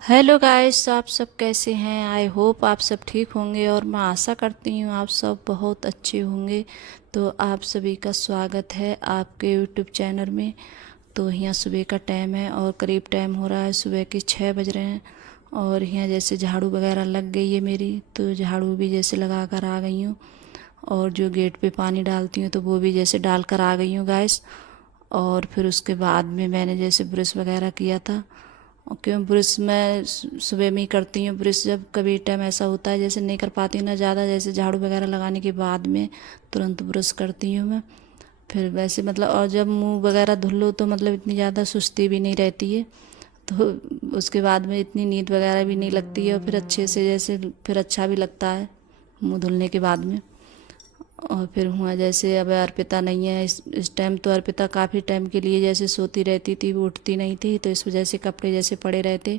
Hello guys, आप सब कैसे हैं। आई होप आप सब ठीक होंगे और मैं आशा करती हूँ आप सब बहुत अच्छे होंगे। तो आप सभी का स्वागत है आपके यूट्यूब चैनल में। तो यहाँ सुबह का टाइम है और करीब टाइम हो रहा है, सुबह के 6 बज रहे हैं। और यहाँ जैसे झाड़ू वगैरह लग गई है मेरी, तो झाड़ू भी जैसे लगा कर आ गई हूँ। और जो गेट पे पानी डालती हूँ तो वो भी जैसे डाल कर आ गई हूँ गाइस। और फिर उसके बाद में मैंने जैसे ब्रश वगैरह किया था। और क्यों ब्रश मैं सुबह में ही करती हूँ ब्रश। जब कभी टाइम ऐसा होता है जैसे नहीं कर पाती ना ज़्यादा, जैसे झाड़ू वगैरह लगाने के बाद में तुरंत ब्रश करती हूँ मैं। फिर वैसे मतलब, और जब मुंह वगैरह धुल लो तो मतलब इतनी ज़्यादा सुस्ती भी नहीं रहती है। तो उसके बाद में इतनी नींद वगैरह भी नहीं लगती है और फिर अच्छे से जैसे फिर अच्छा भी लगता है मुंह धुलने के बाद में। और फिर हुआ जैसे अब अर्पिता नहीं है इस टाइम, तो अर्पिता काफ़ी टाइम के लिए जैसे सोती रहती थी, वो उठती नहीं थी, तो इस वजह से कपड़े जैसे पड़े रहते।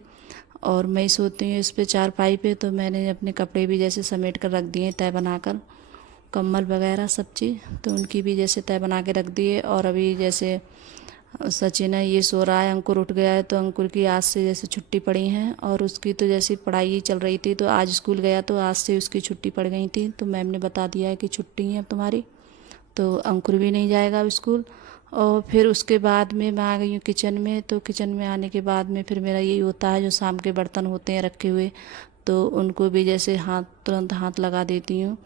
और मैं ही सोती हूँ इस पे चारपाई पे, तो मैंने अपने कपड़े भी जैसे समेट कर रख दिए तय बनाकर, कम्बल वगैरह सब चीज़ तो उनकी भी जैसे तय बना के रख दिए। और अभी जैसे सचिन है ये सो रहा है, अंकुर उठ गया है, तो अंकुर की आज से जैसे छुट्टी पड़ी है और उसकी तो जैसी पढ़ाई ही चल रही थी, तो आज स्कूल गया तो आज से उसकी छुट्टी पड़ गई थी, तो मैम ने बता दिया है कि छुट्टी है अब तुम्हारी। तो अंकुर भी नहीं जाएगा अब स्कूल। और फिर उसके बाद में मैं आ गई हूँ किचन में। तो किचन में आने के बाद में फिर मेरा यही होता है, जो शाम के बर्तन होते हैं रखे हुए तो उनको भी जैसे हाथ तुरंत हाथ लगा देती हूँ।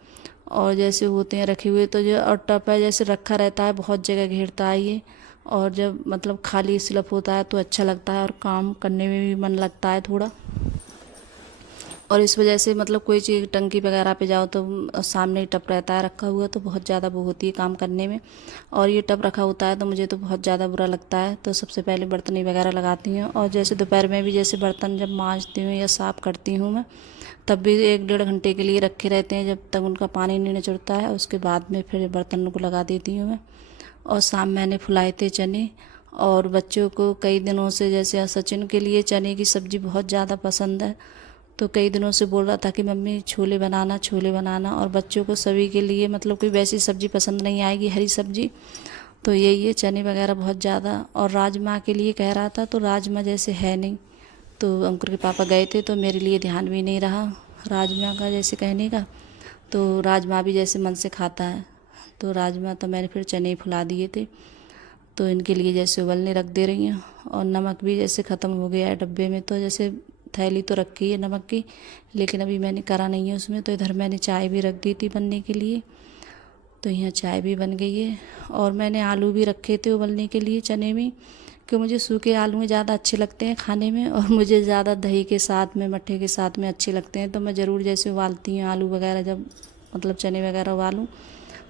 और जैसे होते हैं रखे हुए तो जो और टप है जैसे रखा रहता है, बहुत जगह घेरता है ये। और जब मतलब खाली स्लप होता है तो अच्छा लगता है और काम करने में भी मन लगता है थोड़ा। और इस वजह से मतलब कोई चीज़ टंकी वगैरह पे जाओ तो सामने ही टप रहता है रखा हुआ, तो बहुत ज़्यादा वो होती है काम करने में। और ये टप रखा होता है तो मुझे तो बहुत ज़्यादा बुरा लगता है, तो सबसे पहले बर्तन ही वगैरह लगाती हूँ। और जैसे दोपहर में भी जैसे बर्तन जब मांजती हूँ या साफ़ करती हूँ मैं, तब भी 1 डेढ़ घंटे के लिए रखे रहते हैं जब तक उनका पानी नहीं निचुड़ता है, उसके बाद में फिर बर्तनों को लगा देती हूँ मैं। और शाम मैंने फुलाए थे चने। और बच्चों को कई दिनों से जैसे सचिन के लिए चने की सब्ज़ी बहुत ज़्यादा पसंद है, तो कई दिनों से बोल रहा था कि मम्मी छोले बनाना छोले बनाना। और बच्चों को सभी के लिए मतलब कोई वैसी सब्ज़ी पसंद नहीं आएगी, हरी सब्ज़ी। तो यही है चने वगैरह बहुत ज़्यादा। और राजमा के लिए कह रहा था, तो राजमा जैसे है नहीं, तो अंकुर के पापा गए थे तो मेरे लिए ध्यान भी नहीं रहा राजमा का जैसे कहने का। तो राजमा भी जैसे मन से खाता है, तो राजमा तो मैंने फिर चने ही फुला दिए थे, तो इनके लिए जैसे उबलने रख दे रही हूँ। और नमक भी जैसे ख़त्म हो गया है डब्बे में, तो जैसे थैली तो रखी है नमक की, लेकिन अभी मैंने करा नहीं है उसमें। तो इधर मैंने चाय भी रख दी थी बनने के लिए, तो यहाँ चाय भी बन गई है। और मैंने आलू भी रखे थे उबलने के लिए चने में, कि मुझे सूखे आलू में ज़्यादा अच्छे लगते हैं खाने में, और मुझे ज़्यादा दही के साथ में मट्ठे के साथ में अच्छे लगते हैं। तो मैं ज़रूर जैसे उबालती हूँ आलू वगैरह, जब मतलब चने वगैरह उबालूँ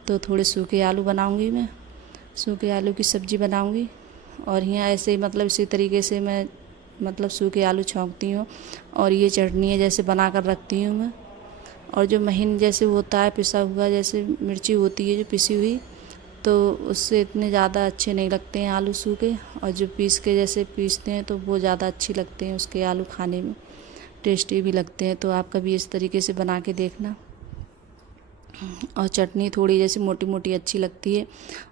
तो थोड़े सूखे आलू बनाऊँगी मैं, सूखे आलू की सब्ज़ी बनाऊँगी। और यहाँ ऐसे ही मतलब इसी तरीके से मैं मतलब सूखे आलू छौंकती हूँ। और ये चटनी है जैसे बना कर रखती हूँ मैं। और जो महीन जैसे होता है पिसा हुआ, जैसे मिर्ची होती है जो पिसी हुई, तो उससे इतने ज़्यादा अच्छे नहीं लगते हैं आलू सूखे। और जो पीस के जैसे पीसते हैं तो वो ज़्यादा अच्छी लगते हैं उसके आलू, खाने में टेस्टी भी लगते हैं। तो आप कभी इस तरीके से बना के देखना। और चटनी थोड़ी जैसे मोटी मोटी अच्छी लगती है,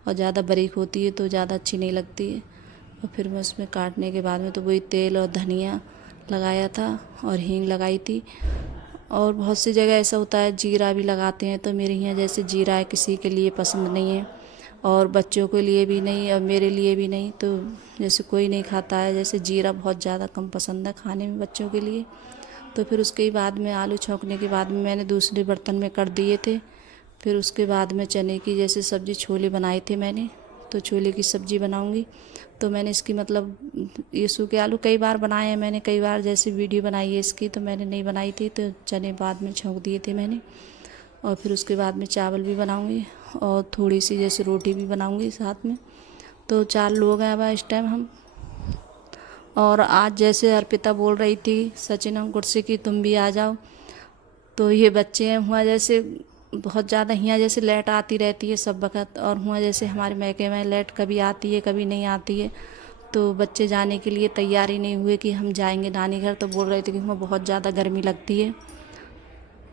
और ज़्यादा बारीक होती है तो ज़्यादा अच्छी नहीं लगती है। और फिर मैं उसमें काटने के बाद में तो वही तेल और धनिया लगाया था और हींग लगाई थी। और बहुत सी जगह ऐसा होता है जीरा भी लगाते हैं, तो मेरे यहाँ जैसे जीरा है किसी के लिए पसंद नहीं है, और बच्चों के लिए भी नहीं और मेरे लिए भी नहीं। तो जैसे कोई नहीं खाता है, जैसे जीरा बहुत ज़्यादा कम पसंद है खाने में बच्चों के लिए। तो फिर उसके बाद में आलू छौंकने के बाद में मैंने दूसरे बर्तन में कर दिए थे। फिर उसके बाद में चने की जैसे सब्ज़ी, छोले बनाए थे मैंने, तो छोले की सब्ज़ी बनाऊंगी। तो मैंने इसकी मतलब ये सूखे आलू कई बार बनाए हैं मैंने, कई बार जैसे वीडियो बनाई है इसकी, तो मैंने नहीं बनाई थी, तो चने बाद में छौंक दिए थे मैंने। और फिर उसके बाद में चावल भी बनाऊंगी और थोड़ी सी जैसे रोटी भी बनाऊंगी साथ में। तो 4 लोग हैं अब इस टाइम हम। और आज जैसे अर्पिता बोल रही थी सचिन अंकुर से कि तुम भी आ जाओ, तो ये बच्चे हैं हुआ जैसे बहुत ज़्यादा यहाँ जैसे लाइट आती रहती है सब वक्त, और हुआ जैसे हमारे मैके में लाइट कभी आती है कभी नहीं आती है। तो बच्चे जाने के लिए तैयार ही नहीं हुए कि हम जाएंगे नानी घर, तो बोल रहे थे कि हमें बहुत ज़्यादा गर्मी लगती है।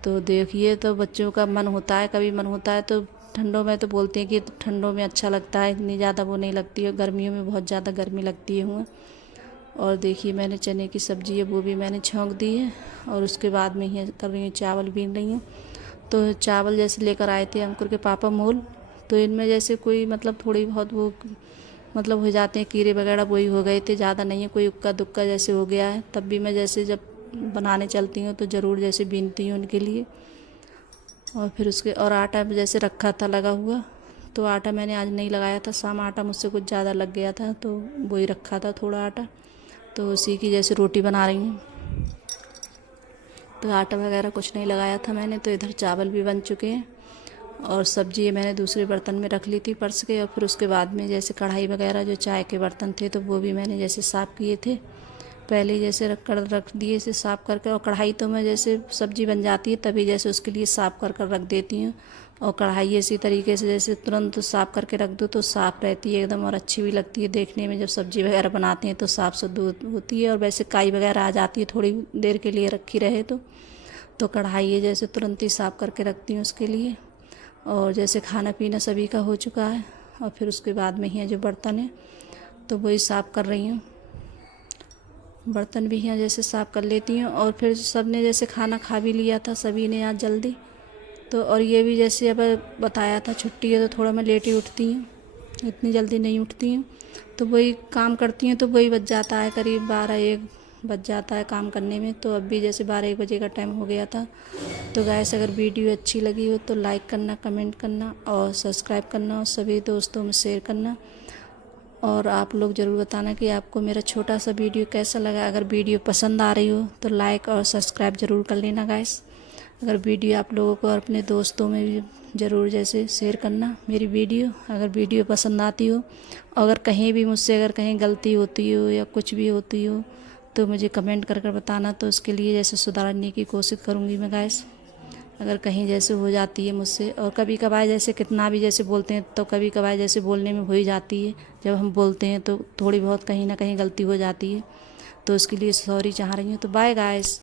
तो देखिए, तो बच्चों का मन होता है, कभी मन होता है तो ठंडों में तो बोलते हैं कि ठंडों में अच्छा लगता है, इतनी ज़्यादा वो नहीं लगती है, गर्मियों में बहुत ज़्यादा गर्मी लगती है हुआ। और देखिए मैंने चने की सब्ज़ी है वो भी मैंने छौंक दी है। और उसके बाद में ही कर रही हूँ चावल बीन रही हूँ। तो चावल जैसे लेकर आए थे अंकुर के पापा मोल, तो इनमें जैसे कोई मतलब थोड़ी बहुत वो मतलब हो जाते हैं कीड़े वगैरह, वही हो गए थे, ज़्यादा नहीं है, कोई उक्का दुक्का जैसे हो गया है। तब भी मैं जैसे जब बनाने चलती हूँ तो ज़रूर जैसे बीनती हूँ उनके लिए। और फिर उसके और आटा जैसे रखा था लगा हुआ, तो आटा मैंने आज नहीं लगाया था, शाम आटा मुझसे कुछ ज़्यादा लग गया था तो वही रखा था थोड़ा आटा, तो उसी की जैसे रोटी बना रही हूँ। तो आटा वगैरह कुछ नहीं लगाया था मैंने। तो इधर चावल भी बन चुके हैं और सब्जी मैंने दूसरे बर्तन में रख ली थी पर्स के। और फिर उसके बाद में जैसे कढ़ाई वगैरह जो चाय के बर्तन थे तो वो भी मैंने जैसे साफ़ किए थे, पहले जैसे रख दिए इसे साफ़ करके। और कढ़ाई तो मैं जैसे सब्जी बन जाती है तभी जैसे उसके लिए साफ़ कर रख देती हूँ। और कढ़ाई इसी तरीके से जैसे तुरंत साफ़ करके रख दो तो साफ़ रहती है एकदम और अच्छी भी लगती है देखने में। जब सब्ज़ी वगैरह बनाते हैं तो साफ़ सुथरी होती है और वैसे काई वगैरह आ जाती है थोड़ी देर के लिए रखी रहे तो कढ़ाई है जैसे तुरंत ही साफ़ करके रखती हूँ उसके लिए। और जैसे खाना पीना सभी का हो चुका है और फिर उसके बाद में ही जो बर्तन है तो वही साफ़ कर रही हूँ। बर्तन भी यहाँ जैसे साफ़ कर लेती हूँ। और फिर सब ने जैसे खाना खा भी लिया था सभी ने आज जल्दी। तो और ये भी जैसे अब बताया था छुट्टी है तो थोड़ा मैं लेट ही उठती हूँ, इतनी जल्दी नहीं उठती हूँ। तो वही काम करती हूँ तो वही बज जाता है, करीब 12-1 बज जाता है काम करने में। तो अब भी जैसे 12-1 बजे का टाइम हो गया था। तो गाइस अगर वीडियो अच्छी लगी हो तो लाइक करना, कमेंट करना और सब्सक्राइब करना और सभी दोस्तों में शेयर करना। और आप लोग ज़रूर बताना कि आपको मेरा छोटा सा वीडियो कैसा लगा। अगर वीडियो पसंद आ रही हो तो लाइक और सब्सक्राइब ज़रूर कर लेना गाइस। अगर वीडियो आप लोगों को और अपने दोस्तों में भी ज़रूर जैसे शेयर करना मेरी वीडियो, अगर वीडियो पसंद आती हो। अगर कहीं भी मुझसे अगर कहीं गलती होती हो या कुछ भी होती हो तो मुझे कमेंट कर बताना, तो उसके लिए जैसे सुधारने की कोशिश करूँगी मैं गाइस। अगर कहीं जैसे हो जाती है मुझसे, और कभी कभार जैसे कितना भी जैसे बोलते हैं तो कभी कभार जैसे बोलने में हो ही जाती है, जब हम बोलते हैं तो थोड़ी बहुत कहीं ना कहीं गलती हो जाती है, तो उसके लिए सॉरी चाह रही हूँ। तो बाय गाइस।